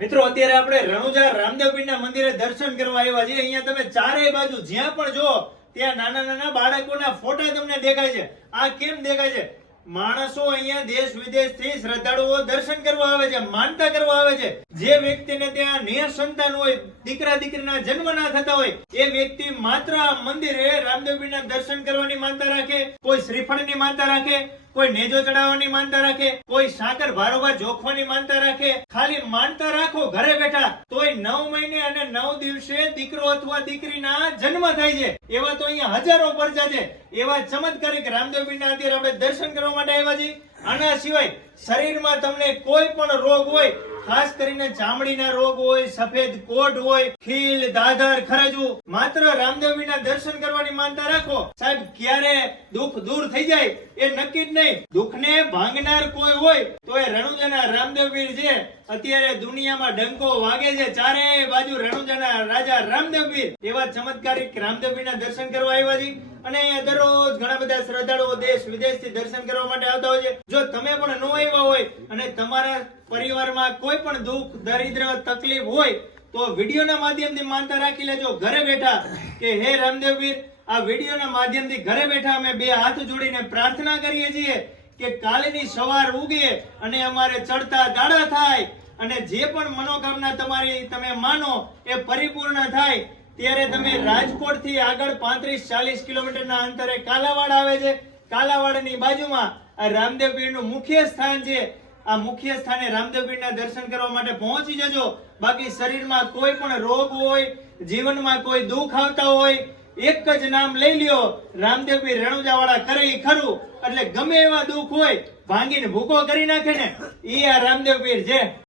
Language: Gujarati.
મિત્રો, અત્યારે આપણે રણુજા રામદેવપીરના મંદિરે દર્શન કરવા આવ્યા છીએ. અહીંયા તમે ચારેય બાજુ જ્યાં પણ જો ત્યાં નાના નાના બાળકોના ફોટા તમને દેખાય છે. આ કેમ દેખાય છે? માણસો અહીંયા દેશ વિદેશથી શ્રદ્ધાળુઓ દર્શન કરવા આવે છે, માનતા કરવા આવે છે. જે વ્યક્તિને ત્યાં નિયત સંતાન હોય, દીકરા દીકરીના જન્મ ના થતા હોય, એ વ્યક્તિ માત્ર મંદિરે રામદેવપીરના દર્શન કરવાની માનતા રાખે, કોઈ શ્રીફળની માનતા રાખે, કોઈ નેજો ચડાવવાની માનતા રાખે, કોઈ સાકર ભારોભાર જોખવાની માનતા રાખે. ખાલી માનતા રાખો, ઘરે બેઠા નવ મહિને અને નવ દિવસે દીકરો અથવા દીકરીના જન્મ થાય છે. એવા તો અહીંયા હજારો પરજા છે. એવા ચમત્કારિક રામદેવપીરના અત્યારે આપણે દર્શન કરવા માટે આવ્યા છીએ. આના સિવાય શરીરમાં તમને કોઈ પણ રોગ હોય, ખાસ કરીને ચામડીના રોગ હોય, સફેદ કોટ હોય, ખીલ, દાદર ખરજવું માત્ર રામદેવજીના દર્શન કરવાની માનતા રાખો. સાહેબ, ક્યારે દુઃખ દૂર થઈ જાય એ નક્કી જ નહીં. દુઃખને ભાંગનાર કોઈ હોય, તો એ રણુજાના રામદેવવીર છે. અત્યારે દુનિયામાં ડંકો વાગે છે. ચારે બાજુ રણુજાના રાજા રામદેવવીર. એવા ચમત્કારિક રામદેવવીરના દર્શન કરવા આવ્યા છે. અને દરરોજ ઘણા બધા શ્રદ્ધાળુઓ દેશ વિદેશથી દર્શન કરવા માટે આવતા હોય છે. જો તમે પણ ન આવ્યા હોય અને તમારા પરિવારમાં કોઈ પણ દુઃખ, દરિદ્ર, તકલીફ હોય, તો વિડીયોના માધ્યમથી માનતા રાખી લેજો. ઘરે બેઠા કે હે રામદેવવીર, આ વિડીયોના માધ્યમથી ઘરે બેઠા અમે બે હાથ જોડીને પ્રાર્થના કરીએ છીએ. કે કાલની સવાર ઉગે અને અમારે ચડતા દાડા થાય અને જે પણ મનોકામના તમારી તમે માનો એ પરિપૂર્ણ થાય, ત્યારે તમે રાજકોટથી આગળ પાંત્રીસ ચાલીસ કિલોમીટરના અંતરે કાલાવાડ આવે છે. કાલાવાડની બાજુમાં આ રામદેવપીરનું મુખ્ય સ્થાન છે. આ મુખ્ય સ્થાને રામદેવપીરના દર્શન કરવા માટે પહોંચી જજો. બાકી શરીરમાં કોઈ પણ રોગ હોય, જીવનમાં કોઈ દુઃખ આવતા હોય એક જ નામ લઈ લ્યો. રામદેવપીર રણુજાવાળા કરે એ ખરું. એટલે ગમે એવા દુઃખ હોય, ભાંગીને ભૂકો કરી નાખે ને. એ આ રામદેવપીર છે.